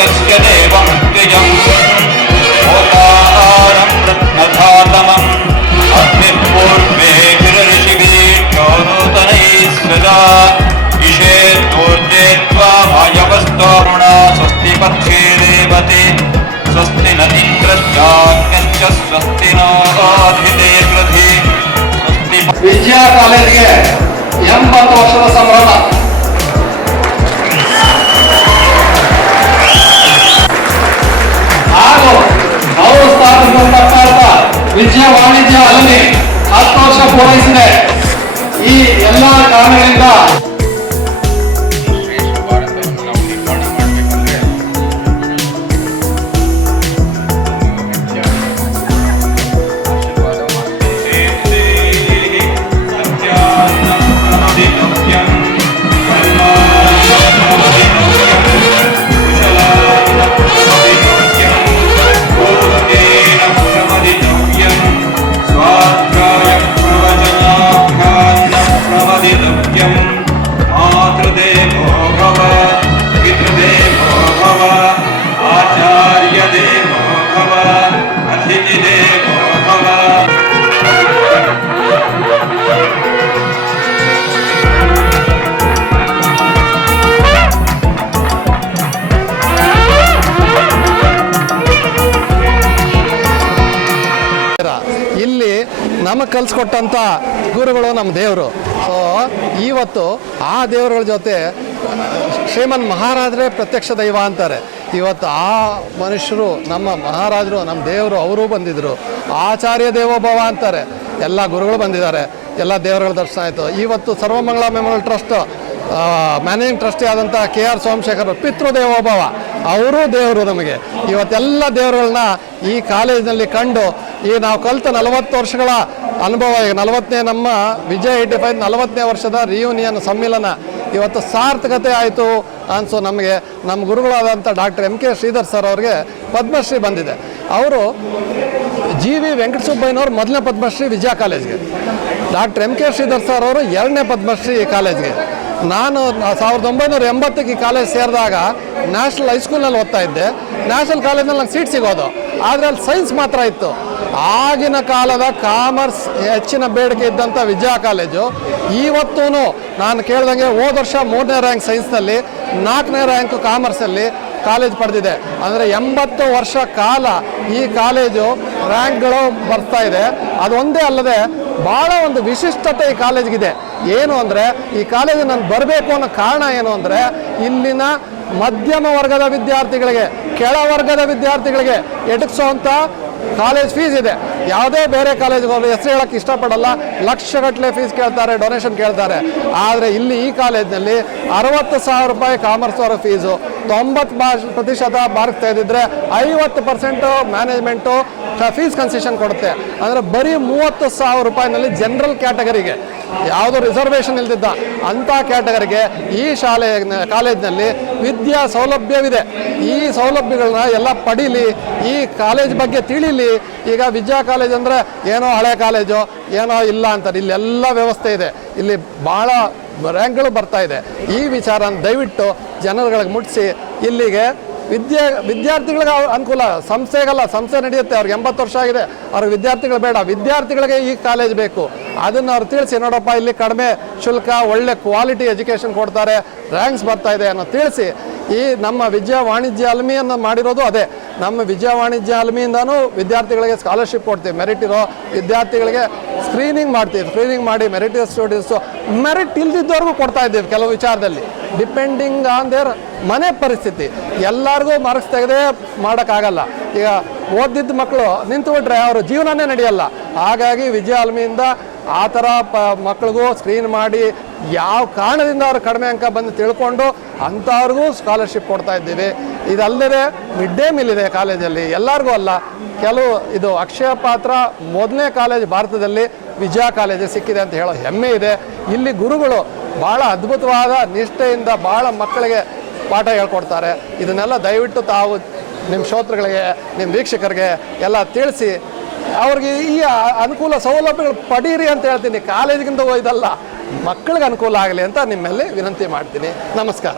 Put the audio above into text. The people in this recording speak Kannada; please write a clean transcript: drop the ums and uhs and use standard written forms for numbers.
यस्य देवमृत्युजम् ओतारं रत्नधातमम् अग्निपूर्वे गिरिर्षिभिर्नूतनैः सदा इषेत्तूर्जे त्वा वायवस्तोरुणा स्वस्ति पक्षे देवते स्वस्ति न इन्द्रश्चाग्निश्च स्वस्ति नो आधिते कृधि स्वस्ति ವಿದ್ಯಾ ಕಾಲೇಜಿಗೆ 80 ವರ್ಷದ ಸಂಭ್ರಮ. ಹಾಗೂ ಅವರು ಸ್ಥಾಪಿಸಿಕೊಂಡ ವಿದ್ಯಾ ವಾಣಿಜ್ಯ ಅಲ್ಲದೆ 10 ವರ್ಷ ಪೂರೈಸಿದೆ. ಈ ಎಲ್ಲ ಕಾರಣಗಳಿಂದ ಇಲ್ಲಿ ನಮಗೆ ಕಲಿಸ್ಕೊಟ್ಟಂಥ ಗುರುಗಳು ನಮ್ಮ ದೇವರು. ಸೊ ಇವತ್ತು ಆ ದೇವರುಗಳ ಜೊತೆ ಶ್ರೀಮನ್ ಮಹಾರಾಜರೇ ಪ್ರತ್ಯಕ್ಷ ದೈವ ಅಂತಾರೆ. ಇವತ್ತು ಆ ಮನುಷ್ಯರು ನಮ್ಮ ಮಹಾರಾಜರು ನಮ್ಮ ದೇವರು ಅವರು ಬಂದಿದ್ದರು. ಆಚಾರ್ಯ ದೇವೋಭವ ಅಂತಾರೆ. ಎಲ್ಲ ಗುರುಗಳು ಬಂದಿದ್ದಾರೆ, ಎಲ್ಲ ದೇವರುಗಳ ದರ್ಶನ ಆಯಿತು. ಇವತ್ತು Sarvamangala memorial trust managing trustee ಆದಂಥ KR ಸೋಮಶೇಖರ್ ಪಿತೃದೇವೋಭವ, ಅವರೂ ದೇವರು ನಮಗೆ. ಇವತ್ತೆಲ್ಲ ದೇವರುಗಳನ್ನ ಈ ಕಾಲೇಜಿನಲ್ಲಿ ಕಂಡು ಈ ನಾವು ಕಲಿತ 40 ವರ್ಷಗಳ ಅನುಭವ, ಈಗ 40ನೇ ನಮ್ಮ ವಿಜಯ್ 85 40ನೇ ವರ್ಷದ ರಿಯೂನಿಯನ್ ಸಮ್ಮಿಲನ ಇವತ್ತು ಸಾರ್ಥಕತೆ ಆಯಿತು ಅನಿಸೋ ನಮಗೆ. ನಮ್ಮ ಗುರುಗಳಾದಂಥ ಡಾಕ್ಟರ್ MK ಶ್ರೀಧರ್ ಸರ್ ಅವ್ರಿಗೆ ಪದ್ಮಶ್ರೀ ಬಂದಿದೆ. ಅವರು GV ವೆಂಕಟಸುಬ್ಬಯ್ಯನವ್ರು 1ನೇ ಪದ್ಮಶ್ರೀ ವಿಜಯ ಕಾಲೇಜ್ಗೆ, ಡಾಕ್ಟರ್ MK ಶ್ರೀಧರ್ ಸರ್ ಅವರು 2ನೇ ಪದ್ಮಶ್ರೀ ಕಾಲೇಜ್ಗೆ. ನಾನು 1980ಕ್ಕೆ ಈ ಕಾಲೇಜ್ ಸೇರಿದಾಗ ನ್ಯಾಷನಲ್ ಹೈಸ್ಕೂಲ್ನಲ್ಲಿ ಓದ್ತಾ ಇದ್ದೆ. ನ್ಯಾಷನಲ್ ಕಾಲೇಜ್ನಲ್ಲಿ ನಂಗೆ ಸೀಟ್ ಸಿಗೋದು, ಆದರೆ ಅಲ್ಲಿ ಸೈನ್ಸ್ ಮಾತ್ರ ಇತ್ತು. ಆಗಿನ ಕಾಲದ ಕಾಮರ್ಸ್ ಹೆಚ್ಚಿನ ಬೇಡಿಕೆ ಇದ್ದಂಥ ವಿಜಯ ಕಾಲೇಜು ಇವತ್ತೂ ನಾನು ಕೇಳ್ದಂಗೆ ಹೋದ ವರ್ಷ 3ನೇ ರ್ಯಾಂಕ್ ಸೈನ್ಸ್ನಲ್ಲಿ, 4ನೇ ರ್ಯಾಂಕ್ ಕಾಮರ್ಸಲ್ಲಿ ಕಾಲೇಜ್ ಪಡೆದಿದೆ. ಅಂದರೆ 80 ವರ್ಷ ಕಾಲ ಈ ಕಾಲೇಜು ರ್ಯಾಂಕ್ಗಳು ಬರ್ತಾ ಇದೆ. ಅದು ಒಂದೇ ಅಲ್ಲದೆ ಭಾಳ ಒಂದು ವಿಶಿಷ್ಟತೆ ಈ ಕಾಲೇಜ್ಗಿದೆ. ಏನು ಅಂದರೆ ಈ ಕಾಲೇಜು ನಾನು ಬರಬೇಕು ಅನ್ನೋ ಕಾರಣ ಏನು ಅಂದರೆ ಇಲ್ಲಿನ ಮಧ್ಯಮ ವರ್ಗದ ವಿದ್ಯಾರ್ಥಿಗಳಿಗೆ, ಕೆಳವರ್ಗದ ವಿದ್ಯಾರ್ಥಿಗಳಿಗೆ ಎಟಕಿಸೋವಂಥ ಕಾಲೇಜ್ ಫೀಸ್ ಇದೆ. ಯಾವುದೇ ಬೇರೆ ಕಾಲೇಜ್ಗೆ ಹೋಗಿ ಹೆಸರು ಹೇಳೋಕ್ಕೆ ಇಷ್ಟಪಡಲ್ಲ, ಲಕ್ಷಗಟ್ಟಲೆ ಫೀಸ್ ಕೇಳ್ತಾರೆ, ಡೊನೇಷನ್ ಕೇಳ್ತಾರೆ. ಆದರೆ ಇಲ್ಲಿ ಈ ಕಾಲೇಜ್ನಲ್ಲಿ 60,000 ರೂಪಾಯಿ ಕಾಮರ್ಸ್ ಅವರ ಫೀಸು, 90% ಮಾರ್ಕ್ಸ್ ತೆಗೆದಿದ್ರೆ 50% ಮ್ಯಾನೇಜ್ಮೆಂಟು ಫೀಸ್ ಕನ್ಸೆಷನ್ ಕೊಡುತ್ತೆ. ಅಂದರೆ ಬರೀ 30,000 ರೂಪಾಯಿನಲ್ಲಿ ಜನರಲ್ ಕ್ಯಾಟಗರಿಗೆ, ಯಾವುದೋ ರಿಸರ್ವೇಷನ್ ಇಲ್ದಿದ್ದ ಅಂಥ ಕ್ಯಾಟಗರಿಗೆ ಈ ಕಾಲೇಜಿನಲ್ಲಿ ವಿದ್ಯಾ ಸೌಲಭ್ಯವಿದೆ. ಈ ಸೌಲಭ್ಯಗಳನ್ನ ಎಲ್ಲ ಪಡೀಲಿ, ಈ ಕಾಲೇಜ್ ಬಗ್ಗೆ ತಿಳಿಲಿ. ಈಗ ವಿದ್ಯಾ ಕಾಲೇಜ್ ಅಂದರೆ ಏನೋ ಹಳೆ ಕಾಲೇಜು ಏನೋ ಇಲ್ಲ ಅಂತಾರೆ. ಇಲ್ಲೆಲ್ಲ ವ್ಯವಸ್ಥೆ ಇದೆ, ಇಲ್ಲಿ ಭಾಳ ರ್ಯಾಂಕ್ಗಳು ಬರ್ತಾ ಇದೆ. ಈ ವಿಚಾರ ದಯವಿಟ್ಟು ಜನರುಗಳಿಗೆ ಮುಟ್ಟಿಸಿ ಇಲ್ಲಿಗೆ ವಿದ್ಯಾರ್ಥಿಗಳಿಗೆ ಅನುಕೂಲ, ಸಂಸ್ಥೆಗಲ್ಲ, ಸಂಸ್ಥೆ ನಡೆಯುತ್ತೆ. ಅವ್ರಿಗೆ 80 ವರ್ಷ ಆಗಿದೆ, ಅವ್ರಿಗೆ ವಿದ್ಯಾರ್ಥಿಗಳು ಬೇಡ, ವಿದ್ಯಾರ್ಥಿಗಳಿಗೆ ಈ ಕಾಲೇಜ್ ಬೇಕು. ಅದನ್ನು ಅವ್ರು ತಿಳಿಸಿ, ನೋಡಪ್ಪ ಇಲ್ಲಿ ಕಡಿಮೆ ಶುಲ್ಕ, ಒಳ್ಳೆ ಕ್ವಾಲಿಟಿ ಎಜುಕೇಷನ್ ಕೊಡ್ತಾರೆ, ರ್ಯಾಂಕ್ಸ್ ಬರ್ತಾ ಇದೆ ಅನ್ನೋ ತಿಳಿಸಿ. ಈ ನಮ್ಮ ವಿಜಯ ವಾಣಿಜ್ಯ ಅಲ್ಮಿಯನ್ನು ಮಾಡಿರೋದು ಅದೇ. ನಮ್ಮ ವಿಜಯ ವಾಣಿಜ್ಯ ಅಲ್ಮಿಯಿಂದನೂ ವಿದ್ಯಾರ್ಥಿಗಳಿಗೆ ಸ್ಕಾಲರ್ಶಿಪ್ ಕೊಡ್ತೀವಿ. ಮೆರಿಟ್ ಇರೋ ವಿದ್ಯಾರ್ಥಿಗಳಿಗೆ ಸ್ಕ್ರೀನಿಂಗ್ ಮಾಡ್ತೀವಿ. ಸ್ಕ್ರೀನಿಂಗ್ ಮಾಡಿ ಮೆರಿಟಿಯಸ್ ಸ್ಟೂಡೆಂಟ್ಸು, ಮೆರಿಟ್ ಇಲ್ದಿದ್ದವ್ರಿಗೂ ಕೊಡ್ತಾ ಇದ್ದೀವಿ ಕೆಲವು ವಿಚಾರದಲ್ಲಿ, ಡಿಪೆಂಡಿಂಗ್ ಆನ್ ದೇರ್ ಮನೆ ಪರಿಸ್ಥಿತಿ. ಎಲ್ಲರಿಗೂ ಮಾರ್ಕ್ಸ್ ತೆಗೆದೇ ಮಾಡೋಕ್ಕಾಗಲ್ಲ. ಈಗ ಓದಿದ್ದ ಮಕ್ಕಳು ನಿಂತುಬಿಟ್ರೆ ಅವ್ರ ಜೀವನನೇ ನಡೆಯಲ್ಲ. ಹಾಗಾಗಿ ವಿಜಯ ಅಲ್ಮಿಯಿಂದ ಆ ಥರ ಮಕ್ಕಳಿಗೂ ಸ್ಕ್ರೀನ್ ಮಾಡಿ ಯಾವ ಕಾರಣದಿಂದ ಅವ್ರು ಕಡಿಮೆ ಅಂಕ ಬಂದು ತಿಳ್ಕೊಂಡು ಅಂಥವ್ರಿಗೂ ಸ್ಕಾಲರ್ಶಿಪ್ ಕೊಡ್ತಾ ಇದ್ದೀವಿ. ಇದಲ್ಲದೆ ಮಿಡ್ ಡೇ ಮೀಲ್ ಇದೆ ಕಾಲೇಜಲ್ಲಿ, ಎಲ್ಲರಿಗೂ ಅಲ್ಲ, ಕೆಲವು ಇದು ಅಕ್ಷಯ ಪಾತ್ರ 1ನೇ ಕಾಲೇಜ್ ಭಾರತದಲ್ಲಿ ವಿಜಯ ಕಾಲೇಜಿಗೆ ಸಿಕ್ಕಿದೆ ಅಂತ ಹೇಳೋ ಹೆಮ್ಮೆ ಇದೆ. ಇಲ್ಲಿ ಗುರುಗಳು ಭಾಳ ಅದ್ಭುತವಾದ ನಿಷ್ಠೆಯಿಂದ ಭಾಳ ಮಕ್ಕಳಿಗೆ ಪಾಠ ಹೇಳ್ಕೊಡ್ತಾರೆ. ಇದನ್ನೆಲ್ಲ ದಯವಿಟ್ಟು ತಾವು ನಿಮ್ಮ ಶ್ರೋತೃಗಳಿಗೆ, ನಿಮ್ಮ ವೀಕ್ಷಕರಿಗೆ ಎಲ್ಲ ತಿಳಿಸಿ ಅವ್ರಿಗೆ ಈ ಅನುಕೂಲ ಸೌಲಭ್ಯಗಳು ಪಡೀರಿ ಅಂತ ಹೇಳ್ತೀನಿ. ಕಾಲೇಜಿಗಿಂತ ಹೋಯ್ದಲ್ಲ, ಮಕ್ಕಳಿಗೆ ಅನುಕೂಲ ಆಗಲಿ ಅಂತ ನಿಮ್ಮಲ್ಲಿ ವಿನಂತಿ ಮಾಡ್ತೀನಿ. ನಮಸ್ಕಾರ.